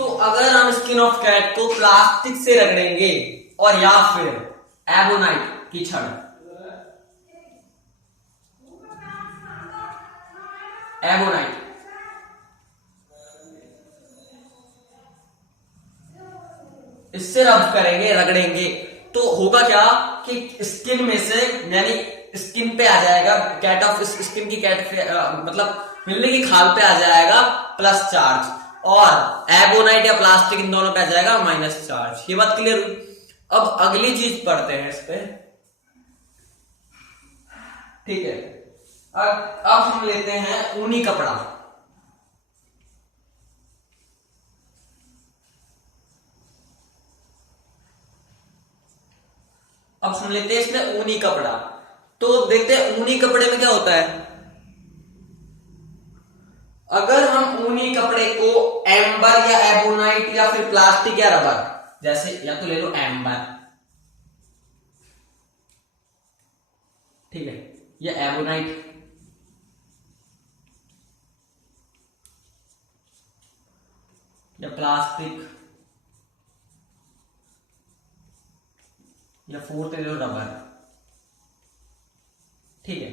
तो अगर हम स्किन ऑफ कैट को प्लास्टिक से रगड़ेंगे और या फिर एबोनाइट की छड़, एबोनाइट इससे रब करेंगे, रगड़ेंगे, तो होगा क्या कि स्किन में से यानी स्किन पे आ जाएगा कैट ऑफ स्किन की कैट पे मतलब मिलने की खाल पे आ जाएगा प्लस चार्ज, और एबोनाइट या प्लास्टिक इन दोनों पे आ जाएगा माइनस चार्ज। ये बात क्लियर हुई। अब अगली चीज पढ़ते हैं इस पे, ठीक है। अब हम लेते हैं ऊनी कपड़ा। अब हम लेते हैं इसमें ऊनी कपड़ा, तो देखते हैं ऊनी कपड़े में क्या होता है। अगर हम ऊनी कपड़े को एम्बर या एबोनाइट या फिर प्लास्टिक या रबर, जैसे या तो ले लो एम्बर, ठीक है, या एबोनाइट, या प्लास्टिक, या फोर्थ ले लो रबर, ठीक है,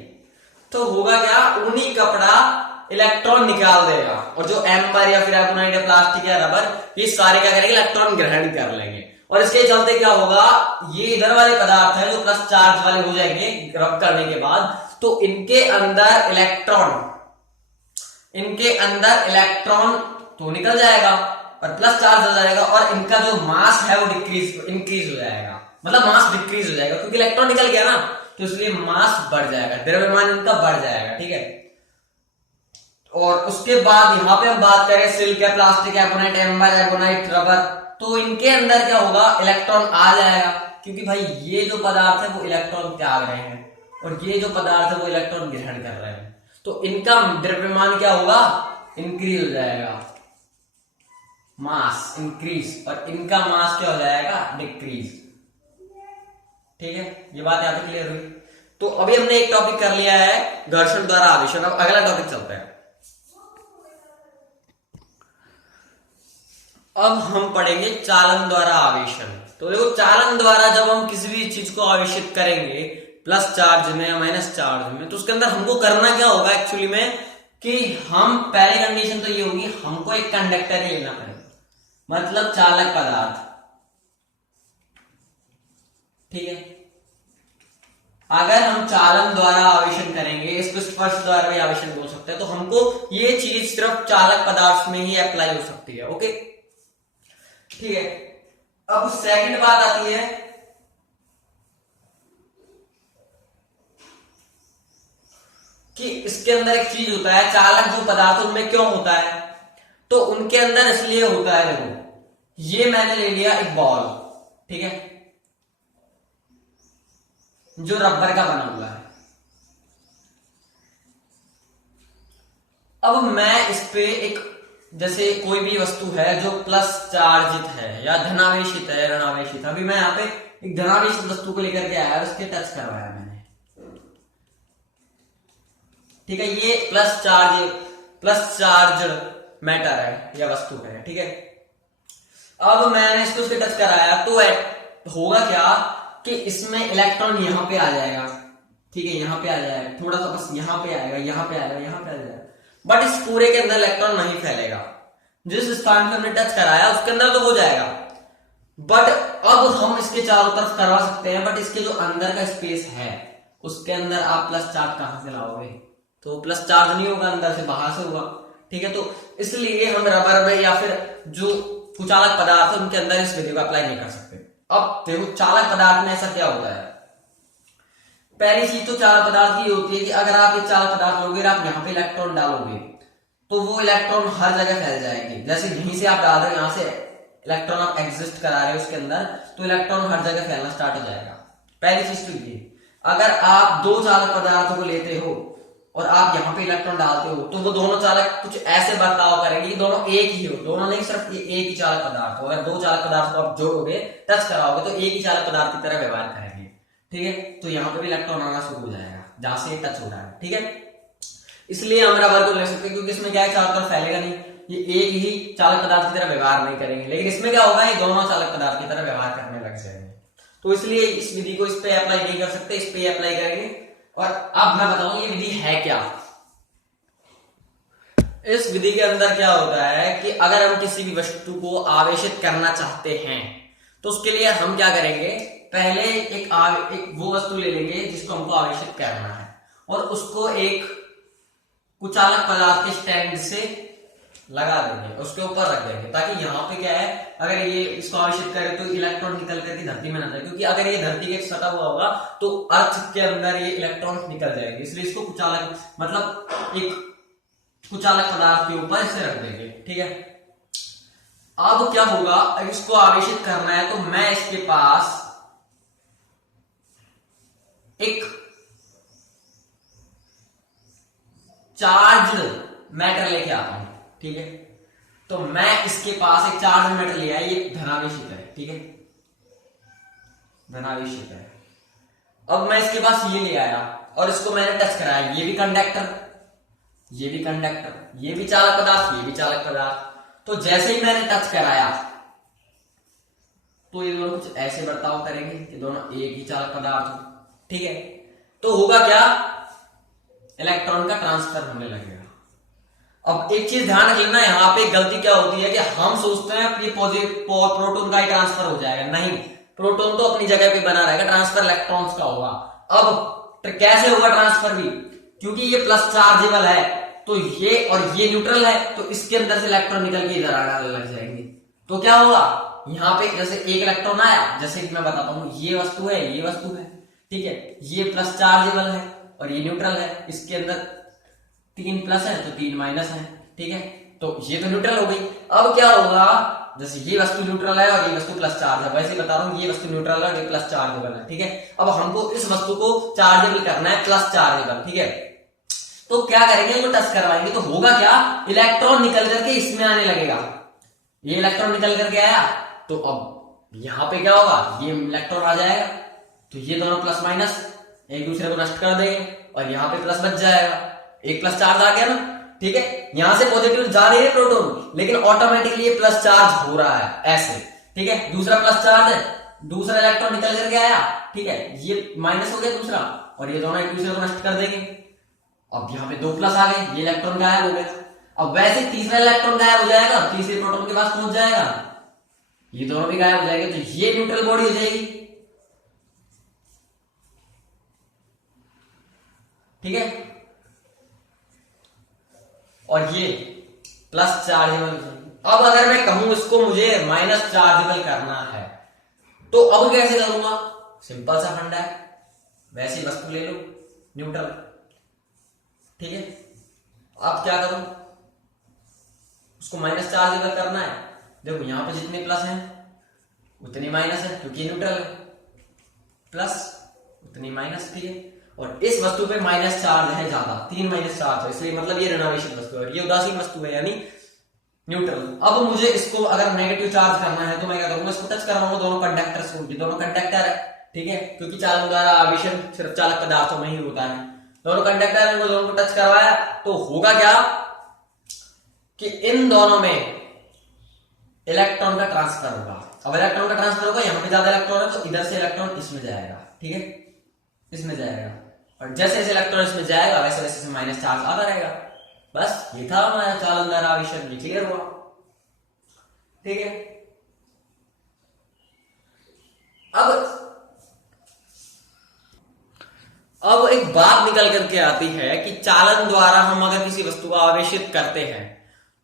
तो होगा क्या, ऊनी कपड़ा इलेक्ट्रॉन निकाल देगा और जो एम्बर या फिर एबोनाइट या प्लास्टिक या रबर ये सारे क्या करेंगे, इलेक्ट्रॉन ग्रहण कर लेंगे। और इसके चलते क्या होगा, ये इधर वाले पदार्थ है जो प्लस चार्ज वाले हो जाएंगे रब करने के बाद, तो इनके अंदर इलेक्ट्रॉन तो निकल जाएगा और प्लस चार्ज हो जाएगा, और इनका जो मास है वो इंक्रीज हो जाएगा, मतलब मास डिक्रीज हो जाएगा, क्योंकि इलेक्ट्रॉन निकल गया ना, तो इसलिए मास बढ़ जाएगा, द्रव्यमान इनका बढ़ जाएगा, ठीक है। और उसके बाद यहां पे हम बात करें सिल्क या plastic, ebonite, amber, ebonite, rubber, तो इनके अंदर क्या होगा, इलेक्ट्रॉन आ जाएगा, क्योंकि भाई ये जो पदार्थ है वो इलेक्ट्रॉन त्याग रहे हैं और ये जो पदार्थ है वो इलेक्ट्रॉन ग्रहण कर रहे हैं, तो इनका द्रव्यमान क्या होगा, इंक्रीज हो जाएगा, मास इंक्रीज, और इनका मास क्या हो जाएगा, डिक्रीज, ठीक है। ये बात यहां पे क्लियर हुई। तो अभी हमने एक टॉपिक कर लिया है घर्षण द्वारा आवेशन, अब अगला टॉपिक चलता है। अब हम पढ़ेंगे चालन द्वारा आवेशन। तो देखो, चालन द्वारा जब हम किसी भी चीज को आवेशित करेंगे प्लस चार्ज में या माइनस चार्ज में, तो उसके अंदर हमको करना क्या होगा एक्चुअली में, कि हम पहले कंडीशन तो ये होगी, हमको एक कंडक्टर ही लेना पड़ेगा, मतलब चालक पदार्थ, ठीक है। अगर हम चालन द्वारा आवेशन करेंगे, इसको स्पर्श द्वारा भी आवेशन बोल सकते हैं, तो हमको ये चीज सिर्फ चालक पदार्थ में ही अप्लाई हो सकती है, ओके, ठीक है। अब सेकंड बात आती है कि इसके अंदर एक चीज होता है, चालक जो पदार्थ उनमें क्यों होता है, तो उनके अंदर इसलिए होता है, देखो ये मैंने ले लिया एक बॉल, ठीक है, जो रबर का बना हुआ है। अब मैं इस पे एक, जैसे कोई भी वस्तु है जो प्लस चार्जित है या धनावेशित है, ऋणावेशित, अभी मैं यहाँ पे एक धनावेशित वस्तु को लेकर के आया, उसके टच करवाया मैंने, ठीक है, ये प्लस चार्ज मैटर है या वस्तु है, ठीक है। अब मैंने इसको उसके टच कराया, तो होगा क्या कि इसमें इलेक्ट्रॉन यहां पे आ जाएगा, ठीक है, यहां पे आ जाएगा, थोड़ा सा बस यहां पे आएगा, यहां पे आएगा, यहां पे आ जाएगा, बट इस पूरे के अंदर इलेक्ट्रॉन नहीं फैलेगा। जिस स्थान पे हमने टच कराया उसके अंदर तो हो जाएगा, बट अब हम इसके चारों तरफ करवा सकते हैं, बट इसके जो अंदर का स्पेस है उसके अंदर आप प्लस चार्ज कहां से लाओगे, तो प्लस चार्ज नहीं होगा, अंदर से बाहर से होगा, ठीक है। तो इसलिए हम रबर में या फिर जो कुचालक पदार्थ है उनके अंदर इस विधि को अप्लाई नहीं कर सकते। अब देखो, चालक पदार्थ में ऐसा क्या होता है, पहली चीज तो चालक पदार्थ की होती है कि अगर आप ये चालक पदार्थ लोगे और आप यहाँ पे इलेक्ट्रॉन डालोगे तो वो इलेक्ट्रॉन हर जगह फैल जाएंगे, जैसे यहीं से आप डाल रहे हो, यहाँ से इलेक्ट्रॉन आप एग्जिस्ट करा रहे हो उसके अंदर, तो इलेक्ट्रॉन हर जगह फैलना स्टार्ट हो जाएगा। पहली चीज तो ये, अगर आप दो चालक पदार्थों को लेते हो और आप यहाँ पे इलेक्ट्रॉन डालते हो, तो वो दोनों चालक कुछ ऐसे बर्ताव करेंगे, दोनों एक ही हो, दोनों नहीं, सिर्फ ये एक ही चालक पदार्थ हो। अगर दो चालक पदार्थ को आप जोड़ोगे, टच कराओगे, तो एक ही चालक पदार्थ की तरह व्यवहार करेंगे, ठीक है। तो यहाँ पे भी इलेक्ट्रॉन आना शुरू हो जाएगा जहां से टच हो रहा है, ठीक है। इसलिए हम रबर को ले सकते हैं, क्योंकि इसमें क्या है, चारों तरफ फैलेगा नहीं, ये एक ही चालक पदार्थ की तरह व्यवहार नहीं करेंगे, लेकिन इसमें क्या होगा, ये दोनों चालक पदार्थ की तरह व्यवहार करने लग जाएंगे। तो इसलिए इस विधि को इस पे अप्लाई नहीं कर सकते, इस पे अप्लाई करेंगे। और अब मैं बताऊं ये विधि है क्या। इस विधि के अंदर क्या होता है कि अगर हम किसी भी वस्तु को आवेशित करना चाहते हैं तो उसके लिए हम क्या करेंगे, पहले एक वो वस्तु ले लेंगे जिसको हमको आवेशित करना है और उसको एक कुचालक पदार्थ के स्टैंड से लगा देंगे, उसके ऊपर रख देंगे, ताकि यहाँ पे क्या है, अगर ये इसको आवेशित करे तो इलेक्ट्रॉन निकल करके धरती में ना जाए, क्योंकि अगर ये धरती के सटा हुआ होगा तो अर्थ के अंदर ये इलेक्ट्रॉन निकल जाएंगे, इसलिए इसको कुचालक मतलब एक कुचालक पदार्थ के ऊपर इसे रख देंगे। ठीक है, अब क्या होगा, अगर इसको आवेशित करना है तो मैं इसके पास एक चार्ज मैटर लेके आता हूं। ठीक है, तो मैं इसके पास एक चार्ज मैटर ले आया, ये धनावेशित है। ठीक है, धनावेशित है। अब मैं इसके पास ये ले आया और इसको मैंने टच कराया, ये भी कंडक्टर, ये भी कंडक्टर, ये भी चालक पदार्थ, ये भी चालक पदार्थ। तो जैसे ही मैंने टच कराया तो ये दोनों कुछ ऐसे बर्ताव करेंगे कि दोनों एक ही चालक पदार्थ हो। ठीक है, तो होगा क्या, इलेक्ट्रॉन का ट्रांसफर होने लगेगा। अब एक चीज ध्यान रखना, यहाँ पे गलती क्या होती है कि हम सोचते हैं कि प्रोटॉन का ही ट्रांसफर हो जाएगा। नहीं, प्रोटॉन तो अपनी जगह पे बना रहेगा, ट्रांसफर इलेक्ट्रॉन्स का होगा। अब कैसे होगा ट्रांसफर भी, क्योंकि ये प्लस चार्जेबल है तो ये और ये न्यूट्रल है, तो इसके अंदर से इलेक्ट्रॉन निकल के इधर आने लग जाएंगे। तो क्या होगा, यहाँ पे जैसे एक इलेक्ट्रॉन आया, जैसे कि मैं बताता हूँ, ये वस्तु है, ये वस्तु है। ठीक है, ये प्लस चार्जेबल है और ये न्यूट्रल है, इसके अंदर 3 प्लस है तो 3 माइनस है। ठीक है, तो ये तो न्यूट्रल हो गई। अब क्या होगा, जैसे ये वस्तु न्यूट्रल है और ये वस्तु प्लस चार्ज है, वैसे ही बता रहा हूँ, ये वस्तु न्यूट्रल है और ये प्लस चार्जेबल है। ठीक है, अब हमको इस वस्तु को चार्जेबल करना है, प्लस चार्जेबल। ठीक है, तो क्या करेंगे, वो टच करवाएंगे तो होगा क्या, इलेक्ट्रॉन निकल करके इसमें आने लगेगा। ये इलेक्ट्रॉन निकल करके आया तो अब यहां पे क्या होगा, ये इलेक्ट्रॉन आ जाएगा, तो ये दोनों प्लस माइनस एक दूसरे को नष्ट कर देंगे और यहाँ पे प्लस बच जाएगा, एक प्लस चार्ज आ गया ना। ठीक है, यहां से पॉजिटिव जा रही है प्रोटॉन, लेकिन ऑटोमेटिकली ये प्लस चार्ज हो रहा है ऐसे। ठीक है, दूसरा प्लस चार्ज है, दूसरा इलेक्ट्रॉन निकल करके आया। ठीक है, ये माइनस हो गया दूसरा, और ये दोनों एक दूसरे को नष्ट कर देंगे। अब यहाँ पे 2 प्लस आ गए, ये इलेक्ट्रॉन गायब हो गया। अब वैसे तीसरा इलेक्ट्रॉन गायब हो जाएगा, तीसरे प्रोटॉन के पास पहुंच जाएगा, ये दोनों भी गायब हो जाएंगे, तो ये न्यूट्रल बॉडी हो जाएगी। ठीक है, और ये प्लस चार्जेबल। अब अगर मैं कहूं इसको मुझे माइनस चार्जेबल करना है तो अब कैसे करूंगा, सिंपल सा फंडा है, वैसी वस्तु ले लो न्यूट्रल। ठीक है, अब क्या करूं, उसको माइनस चार्जेबल करना है। देखो यहां पे जितने प्लस हैं उतनी माइनस है, क्योंकि न्यूट्रल है, प्लस उतनी माइनस। ठीक है, और इस वस्तु पे माइनस चार्ज है ज्यादा, 3 माइनस चार्ज है, इसलिए मतलब ये ऋणावेशित वस्तु है और ये उदासीन वस्तु है, यानी न्यूट्रल। अब मुझे इसको अगर नेगेटिव चार्ज करना है तो मैं क्या करूंगा, इसको टच करवाऊंगा दोनों कंडक्टर्स को, ये दोनों कंडक्टर है। ठीक है, क्योंकि चालक द्वारा आवेशन सिर्फ चालक पदार्थों में ही होता है। दोनों कंडक्टर है, दोनों को टच करवाया तो होगा क्या कि इन दोनों में इलेक्ट्रॉन का ट्रांसफर होगा। अब इलेक्ट्रॉन का ट्रांसफर होगा, यहां पे ज्यादा इलेक्ट्रॉन है तो इधर से इलेक्ट्रॉन इसमें जाएगा। ठीक है, इसमें जाएगा, और जैसे जैसे इलेक्ट्रॉन इसमें जाएगा वैसे वैसे माइनस चार्ज आता रहेगा। बस ये था हमारा चालन द्वारा आवेशन, ये क्लियर हुआ। ठीक है, अब एक बात निकल करके आती है कि चालन द्वारा हम अगर किसी वस्तु को आवेशित करते हैं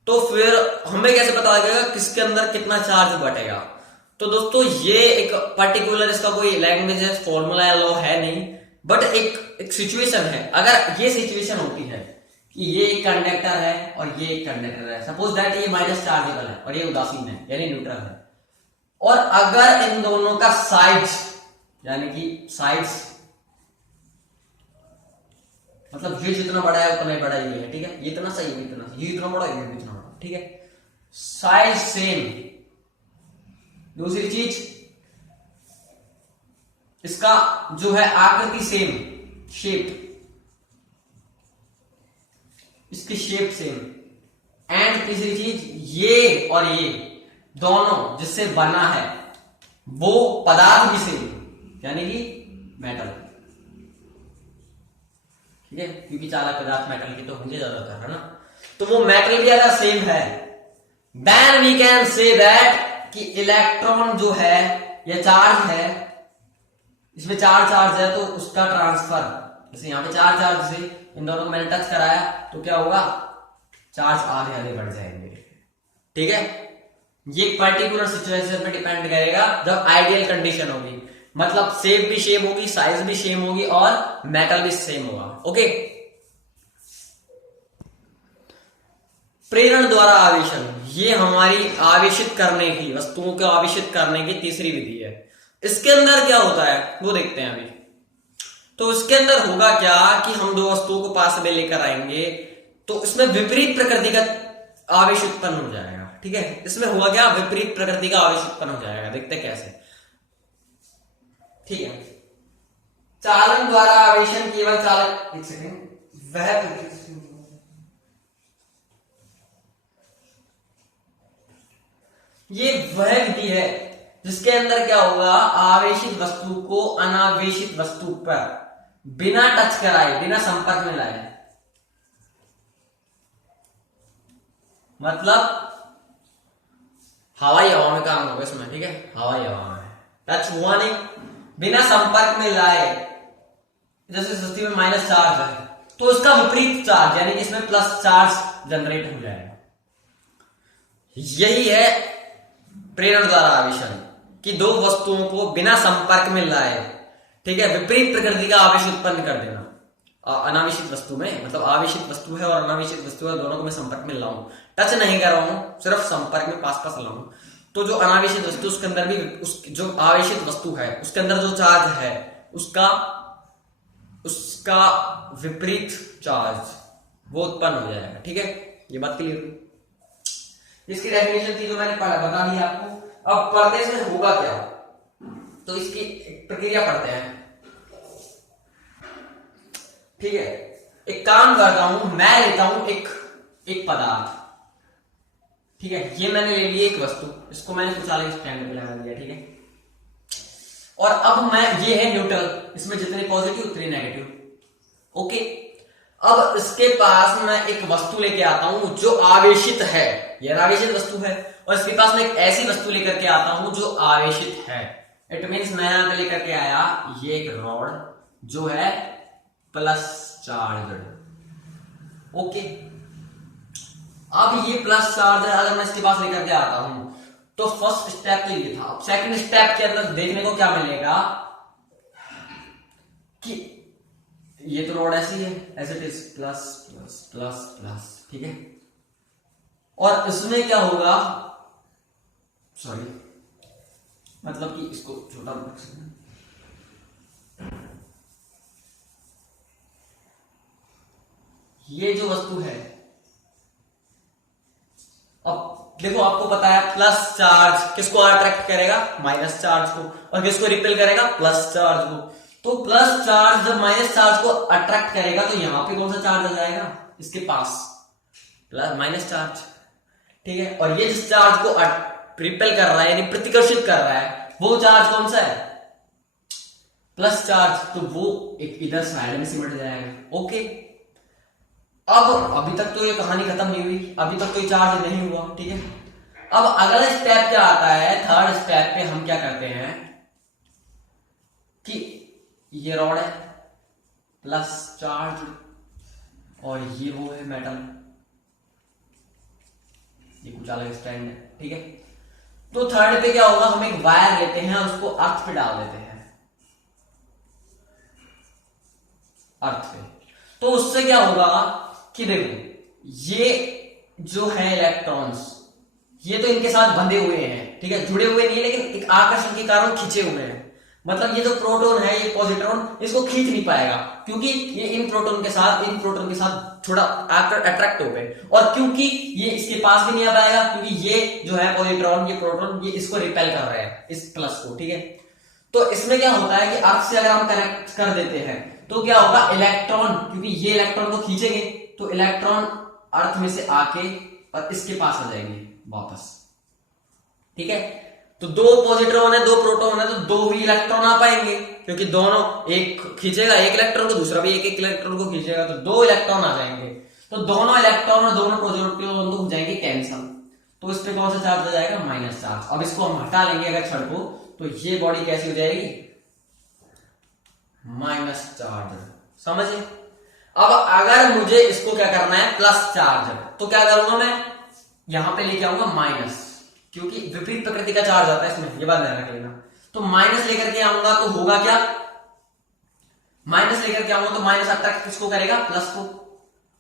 तो फिर हमें कैसे पता लगेगा किसके अंदर कितना चार्ज बटेगा। तो दोस्तों ये एक पर्टिकुलर इसका कोई लैंग्वेज है, फॉर्मूला या लॉ है नहीं, बट एक सिचुएशन है। अगर ये सिचुएशन होती है कि ये एक कंडक्टर है और ये एक कंडक्टर है, सपोज दैट ये माइनस चार्जेबल है और ये उदासीन है यानी न्यूट्रल है, और अगर इन दोनों का साइड्स यानी कि साइड्स मतलब ये जितना बड़ा है उतना ही बड़ा ये है। ठीक है, ये इतना सही है, इतना ये इतना बड़ा है, ये इतना बड़ा। ठीक है, साइज सेम। दूसरी चीज, इसका जो है आकृति सेम, शेप, इसकी शेप सेम, एंड तीसरी चीज ये और ये दोनों जिससे बना है वो पदार्थ भी सेम, यानी कि मेटल। ठीक है, क्योंकि चालक पदार्थ मेटल की तो होंगे ज्यादातर, है ना। तो वो मेटल भी अगर सेम है, then we can say that कि इलेक्ट्रॉन जो है या चार्ज है, इसमें चार्ज है, तो उसका ट्रांसफर, जैसे यहां पे चार्ज से इन दोनों को मैंने टच कराया तो क्या होगा, चार्ज आगे आगे बढ़ जाएंगे। ठीक है, ये पर्टिकुलर सिचुएशन पे डिपेंड करेगा जब आइडियल कंडीशन होगी, मतलब शेप भी सेम होगी, साइज भी सेम होगी और मेटल भी सेम होगा। ओके, प्रेरण द्वारा आवेशन, ये हमारी आवेशित करने की, वस्तुओं को आवेशित करने की तीसरी विधि है। इसके अंदर क्या होता है वो देखते हैं अभी। तो इसके अंदर होगा क्या कि हम दो वस्तुओं को पास में लेकर आएंगे तो इसमें विपरीत प्रकृति का आवेश उत्पन्न हो जाएगा। ठीक है, इसमें हुआ क्या, विपरीत प्रकृति का आवेश उत्पन्न हो जाएगा। देखते हैं कैसे। ठीक है, चालन द्वारा आवेशन केवल चालक, एक सेकेंड, ये वह विधि है जिसके अंदर क्या होगा, आवेशित वस्तु को अनावेशित वस्तु पर बिना टच कराए, बिना संपर्क में लाए, मतलब हवाई हवा में काम होगा इसमें। ठीक है, हवाई हवा में टच हुआ नहीं, बिना संपर्क में लाए, जैसे सस्ती में माइनस चार्ज है तो उसका विपरीत चार्ज यानी कि इसमें प्लस चार्ज जनरेट हो जाएगा। यही है प्रेरण द्वारा आवेशन, कि दो वस्तुओं को बिना संपर्क में लाए, ठीक है, विपरीत प्रकृति का आवेश उत्पन्न कर देना अनावेशित वस्तु में, मतलब आवेशित वस्तु है और अनावेशित वस्तु है, दोनों को मैं संपर्क में लाऊं, टच नहीं कर रहा हूं, सिर्फ संपर्क में पास पास लाऊं, तो जो अनावेशित वस्तु उसके अंदर भी जो आवेशित वस्तु है उसके अंदर जो चार्ज है उसका विपरीत चार्ज वो उत्पन्न हो जाएगा। ठीक है, ये बात क्लियर हुई। इसकी डेफिनेशन थी जो मैंने बता दी आपको। अब पर्दे से होगा क्या, तो इसकी प्रक्रिया पढ़ते हैं। ठीक है, एक काम करता हूं, मैं लेता हूं एक पदार्थ। ठीक है, ये मैंने ले लिया एक वस्तु, इसको मैंने कुछ अलग स्टैंड पे लगा दिया। ठीक है, और अब मैं, ये है न्यूट्रल, इसमें जितने पॉजिटिव उतने नेगेटिव। ओके, अब इसके पास मैं एक वस्तु लेके आता हूं जो आवेशित है, ये आवेशित वस्तु है, और इसके पास मैं एक ऐसी वस्तु लेकर के आता हूं जो आवेशित है। इट मीन्स मैं यहां पे लेकर के आया ये एक रॉड जो है प्लस चार्ज। ओके, अब ये प्लस चार्ज है, अगर मैं इसके पास लेकर के आता हूं तो फर्स्ट स्टेप तो ये था। अब सेकंड स्टेप के अंदर देखने को क्या मिलेगा कि ये तो रॉड ऐसी है, as it is, plus plus plus plus. ठीक है, और इसमें क्या होगा, सॉरी, मतलब कि इसको छोटा रख सकते हैं। ये जो वस्तु है, अब देखो आपको पता है प्लस चार्ज किसको अट्रैक्ट करेगा, माइनस चार्ज को, और किसको रिपेल करेगा, प्लस चार्ज को। तो प्लस चार्ज जब माइनस चार्ज को अट्रैक्ट करेगा तो यहां पे कौन सा चार्ज आ जाएगा, इसके पास प्लस माइनस चार्ज। ठीक है, और ये जिस चार्ज को रिपेल कर रहा है यानी प्रतिकर्षित कर रहा है वो चार्ज कौन सा है, प्लस चार्ज, तो वो एक इधर साइड में सिमट जाएगा। ओके, अब अभी तक तो ये कहानी खत्म नहीं हुई, अभी तक कोई चार्ज नहीं हुआ। ठीक है, अब अगला स्टेप क्या आता है, थर्ड स्टेप पे हम क्या करते हैं कि ये रॉड है प्लस चार्ज और ये वो है मेटल, ये कुछ अलग स्टैंड है। ठीक है, तो थर्ड पे क्या होगा, हम एक वायर लेते हैं उसको अर्थ पे डाल देते हैं, अर्थ पे। तो उससे क्या होगा कि देखो ये जो है इलेक्ट्रॉन्स, ये तो इनके साथ बंधे हुए हैं, ठीक है, जुड़े हुए नहीं है, लेकिन एक आकर्षण के कारण खींचे हुए हैं। मतलब ये जो प्रोटॉन है, ये पॉजिट्रॉन इसको खींच नहीं पाएगा क्योंकि ये इन प्रोटॉन के साथ थोड़ा अट्रैक्ट हो गए, और क्योंकि ये इसके पास भी नहीं आ पाएगा क्योंकि ये जो है पॉजिट्रॉन, ये प्रोटॉन, ये इसको रिपेल कर रहे हैं, इस प्लस को। ठीक है, तो इसमें क्या होता है कि अर्थ से अगर हम कनेक्ट कर देते हैं तो क्या होगा, इलेक्ट्रॉन, क्योंकि ये इलेक्ट्रॉन को खींचेंगे तो इलेक्ट्रॉन अर्थ में से आके और इसके पास आ जाएंगे वापस। ठीक है, तो दो पॉजिट्रॉन है, दो प्रोटॉन है, तो दो ही इलेक्ट्रॉन आ पाएंगे, क्योंकि दोनों एक खींचेगा एक इलेक्ट्रॉन को, दूसरा भी एक एक इलेक्ट्रॉन को खींचेगा, तो दो इलेक्ट्रॉन आ जाएंगे। तो दोनों इलेक्ट्रॉन और दोनों पॉजिट्रॉन हो जाएंगे कैंसल। तो इस पे कौन सा चार्ज आ जाएगा? Minus charge. अब इसको हम हटा लेंगे अगर छड़ को, तो ये बॉडी कैसी हो जाएगी? Minus charge. समझे? अब अगर मुझे इसको क्या करना है? प्लस चार्ज, तो क्या करूंगा मैं? यहां पे लेके आऊंगा माइनस, क्योंकि विपरीत प्रकृति का चार्ज आता है इसमें, ये बात ध्यान रख लेना। तो माइनस लेकर के आऊंगा तो होगा क्या? माइनस लेकर के आऊंगा तो माइनस अट्रैक्ट किसको करेगा? प्लस को।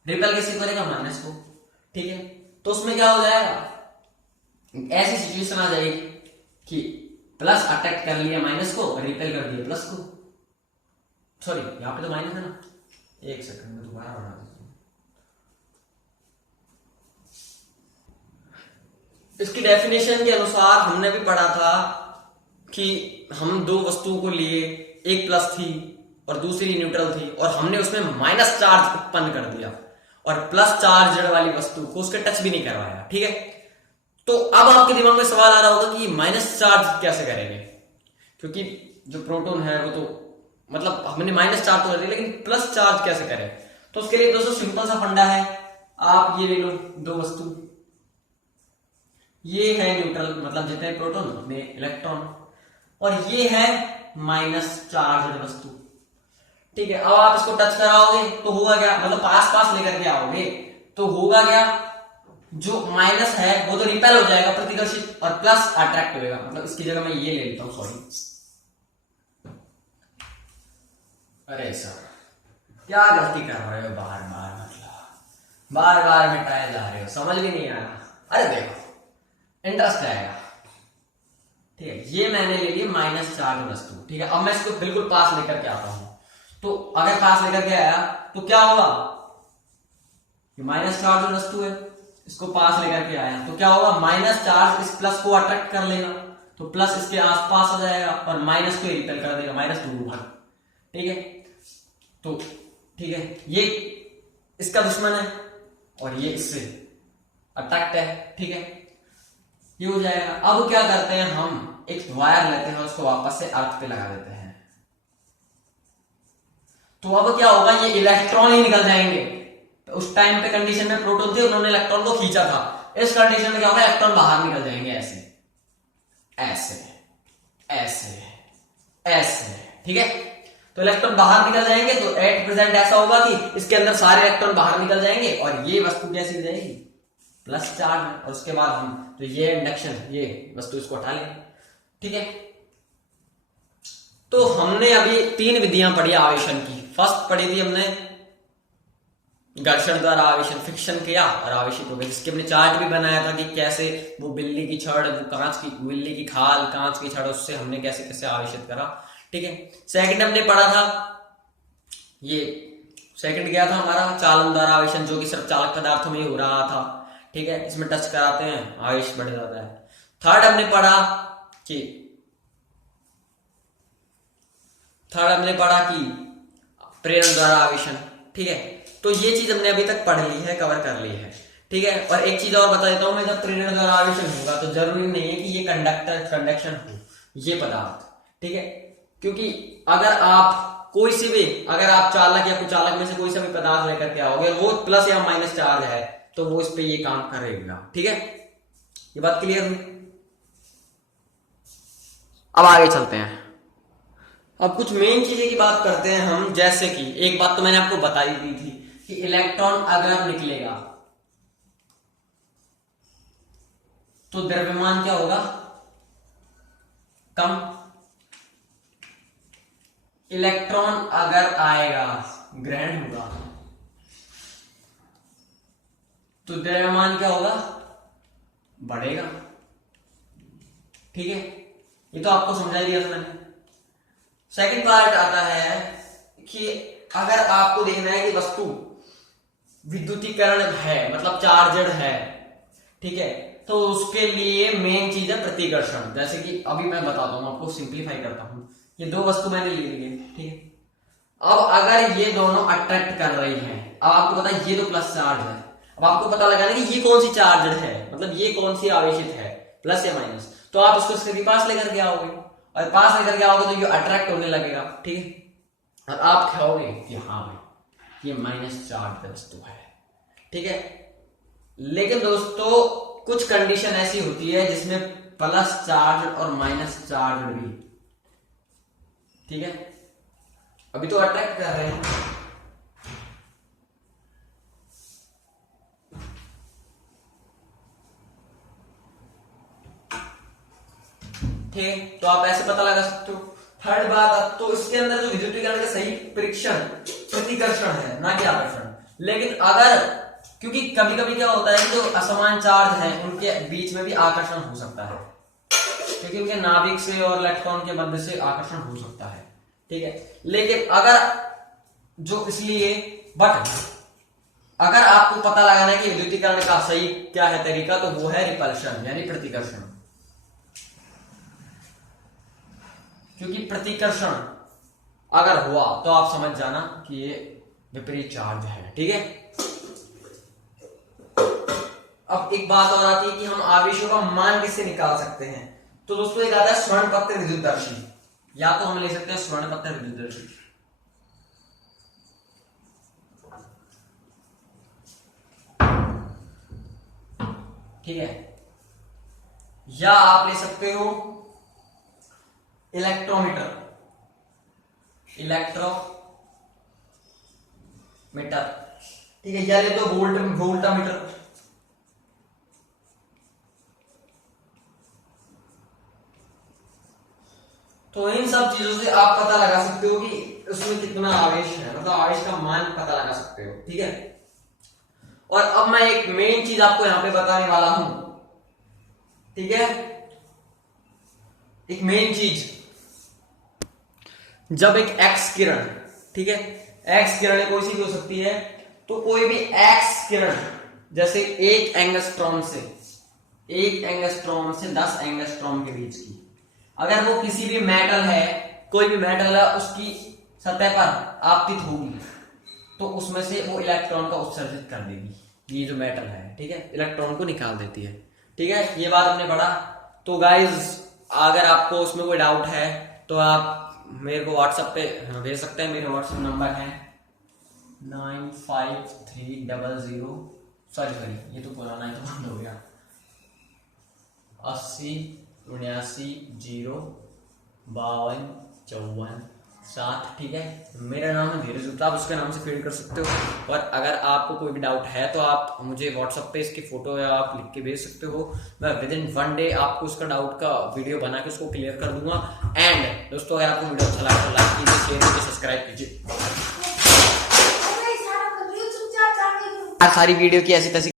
रिपेल किसको करेगा? माइनस को। ठीक है, तो उसमें क्या हो जाएगा? ऐसी सिचुएशन आ जाएगी कि प्लस अट्रैक्ट कर लिया माइनस को, रिपेल कर दिया प्लस को। सॉरी, यहां पे तो माइनस है ना, एक सेकंड में दोबारा बढ़ा देता हूं। इसकी डेफिनेशन के अनुसार हमने भी पढ़ा था कि हम दो वस्तुओं को लिए, एक प्लस थी और दूसरी न्यूट्रल थी, और हमने उसमें माइनस चार्ज उत्पन्न कर दिया और प्लस चार्ज वाली वस्तु को उसके टच भी नहीं करवाया। ठीक है, तो अब आपके दिमाग में सवाल आ रहा होगा कि माइनस चार्ज कैसे करेंगे, क्योंकि जो प्रोटॉन है वो तो मतलब हमने माइनस चार्ज तो कर दिया, लेकिन प्लस चार्ज कैसे करें? तो उसके लिए दोस्तों सिंपल सा फंडा है। आप ये ले लो दो वस्तु, ये है न्यूट्रल, मतलब जितने प्रोटॉन उतने इलेक्ट्रॉन, और ये है माइनस चार्ज वस्तु। ठीक है, अब आप इसको टच कराओगे तो होगा क्या? मतलब पास पास लेकर के आओगे तो होगा क्या? जो माइनस है वो तो रिपेल हो जाएगा, प्रतिकर्षित, और प्लस अट्रैक्ट होगा। मतलब इसकी जगह मैं ये ले लेता हूं, सॉरी। अरे सर, क्या गलती कर रहे हो बार बार, मतलब बार बार मिटाए जा रहे हो, समझ भी नहीं आ रहा। अरे देखो, इंटरेस्ट आएगा। ठीक है, ये मैंने ले ली माइनस चार्ज वस्तु। ठीक है, अब मैं इसको बिल्कुल पास लेकर के आता हूं, तो अगर पास लेकर के आया तो क्या होगा? ये माइनस चार्ज वस्तु है, इसको पास लेकर के आया तो क्या होगा? माइनस चार्ज इस प्लस को अट्रैक्ट कर लेगा, तो प्लस इसके आसपास आ जाएगा और माइनस को रिपेल कर देगा, माइनस दूर भाग। ठीक है, तो ठीक है, ये इसका दुश्मन है और ये इससे अट्रैक्ट है। ठीक है, ये हो जाएगा। अब क्या करते हैं, हम एक वायर लेते हैं, उसको वापस से अर्थ पे लगा देते हैं। तो अब क्या होगा? ये इलेक्ट्रॉन ही निकल जाएंगे। तो उस टाइम पे कंडीशन में प्रोटॉन थे, उन्होंने इलेक्ट्रॉन को खींचा था। इस कंडीशन में क्या होगा? इलेक्ट्रॉन बाहर निकल जाएंगे, ऐसे ऐसे ऐसे ऐसे। ठीक है, तो इलेक्ट्रॉन बाहर निकल जाएंगे, तो एट प्रेजेंट ऐसा होगा कि इसके अंदर सारे इलेक्ट्रॉन बाहर निकल जाएंगे और ये वस्तु कैसी हो जाएगी? Plus charge. और उसके बाद हम तो ये इंडक्शन, ये वस्तु इसको हटा लें। ठीक है, तो हमने अभी तीन विधियां पढ़ी आवेशन की। फर्स्ट पढ़ी थी हमने घर्षण द्वारा आवेशन, फ्रिक्शन किया और आवेशित हो गए, जिसके हमने चार्ट भी बनाया था कि कैसे वो बिल्ली की छड़, वो कांच की, बिल्ली की खाल कांच की छड़, उससे हमने कैसे कैसे आवेशित करा। ठीक है, सेकंड हमने पढ़ा था, ये सेकंड गया था हमारा चालन द्वारा आवेशन, जो कि सिर्फ चालक पदार्थों में ही हो रहा था। ठीक है, इसमें टच कराते हैं आवेश बढ़ जाता है। थर्ड हमने पढ़ा कि प्रेरण द्वारा आवेशन। ठीक है, तो ये चीज हमने अभी तक पढ़ ली है, कवर कर ली है। ठीक है, और एक चीज और बता देता हूं मैं, जब प्रेरण द्वारा आवेशन होगा तो जरूरी नहीं है कि ये कंडक्शन हो, ये पदार्थ। ठीक है, क्योंकि अगर आप अगर आप चालक या कुचालक में से कोई सा भी पदार्थ लेकर के आओगे, वो प्लस या माइनस चार्ज है, तो वो इस पे ये काम करेगा। ठीक है, ये बात क्लियर हुई? अब आगे चलते हैं। अब कुछ मेन चीजें की बात करते हैं हम, जैसे कि एक बात तो मैंने आपको बताई दी थी कि इलेक्ट्रॉन अगर निकलेगा तो द्रव्यमान क्या होगा? कम। इलेक्ट्रॉन अगर आएगा, ग्रहण होगा, तो द्रव्यमान क्या होगा? बढ़ेगा। ठीक है, ये तो आपको समझाई दिया मैंने। सेकंड पार्ट आता है कि अगर आपको देखना है कि वस्तु विद्युतीकरण है, मतलब चार्जड है, ठीक है, तो उसके लिए मेन चीज है प्रतिकर्षण। जैसे कि अभी मैं बताता हूं, आपको सिंप्लीफाई करता हूं। ये दो वस्तु मैंने ले ली है, ठीक है। अब अगर ये दोनों अट्रैक्ट कर रही हैं, अब आपको पता है ये तो प्लस चार्ज है, अब आपको पता लगाना है कि ये कौन सी चार्ज है, मतलब ये कौन सी आवेशित है, प्लस या माइनस। तो आप इसको इसके पास लेकर के आओगे, और पास लेकर के आओगे तो ये अट्रैक्ट होने लगेगा, ठीक है। और आप कहोगे कि हाँ भाई ये माइनस चार्ज वस्तु है, ठीक है। लेकिन दोस्तों कुछ कंडीशन ऐसी होती है जिसमें प्लस चार्ज और माइनस चार्ज भी, ठीक है, अभी तो अट्रैक्ट कर रहे हैं, ठीक है। तो आप ऐसे पता लगा सकते हो। थर्ड बात, तो इसके अंदर जो विद्युतीकरण का सही प्रतिकर्षण है, ना कि आकर्षण। लेकिन अगर, क्योंकि कभी कभी क्या होता है कि जो असमान चार्ज है उनके बीच में भी आकर्षण हो सकता है, क्योंकि उनके नाभिक से और इलेक्ट्रॉन के मध्य से आकर्षण हो सकता है, ठीक है। लेकिन अगर जो इसलिए बट अगर आपको पता लगाना है कि विद्युतीकरण का सही क्या है तरीका, तो वो है रिपल्शन यानी प्रतिकर्षण। क्योंकि प्रतिकर्षण अगर हुआ तो आप समझ जाना कि ये विपरीत चार्ज है, ठीक है। अब एक बात और आती है कि हम आवेशों का मान किससे निकाल सकते हैं। तो दोस्तों एक आता है स्वर्णपत्र विद्युतदर्शी, या तो हम ले सकते हैं स्वर्णपत्र विद्युतदर्शी, ठीक है, या आप ले सकते हो इलेक्ट्रोमीटर, ठीक है, या ले तो वोल्टामीटर। तो इन सब चीजों से आप पता लगा सकते हो कि उसमें कितना आवेश है, मतलब आवेश का मान पता लगा सकते हो, ठीक है। और अब मैं एक मेन चीज आपको यहां पे बताने वाला हूं, ठीक है। एक मेन चीज, जब एक एक्स किरण, ठीक है, एक्स किरण कोई सी भी हो सकती है, तो कोई भी एक्स किरण जैसे 1 एंगस्ट्रॉम से 10 एंगस्ट्रॉम के बीच की, अगर वो किसी भी मेटल है, कोई भी मेटल है, उसकी सतह पर आपतित होगी तो उसमें से वो इलेक्ट्रॉन का उत्सर्जित कर देगी, ये जो मेटल है, ठीक है, इलेक्ट्रॉन को निकाल देती है, ठीक है। ये बात हमने पढ़ा। तो गाइज अगर आपको उसमें कोई डाउट है तो आप मेरे को व्हाट्सएप पे भेज सकते हैं। मेरे व्हाट्सएप नंबर है 9530, सॉरी ये तो पुराना है तो बंद हो गया, 8079052457, ठीक है। मेरा नाम है धीरज गुप्ता, आप उसके नाम से फीड कर सकते हो। और अगर आपको कोई भी डाउट है तो आप मुझे व्हाट्सएप पे इसकी फोटो या आप लिख के भेज सकते हो, मैं विद इन 1 डे आपको उसका डाउट का वीडियो बना के उसको क्लियर कर दूंगा। एंड दोस्तों अगर आपको वीडियो अच्छा लगा तो लाइक कीजिए, शेयर कीजिए, सब्सक्राइब कीजिए। सारी वीडियो की ऐसी तैसी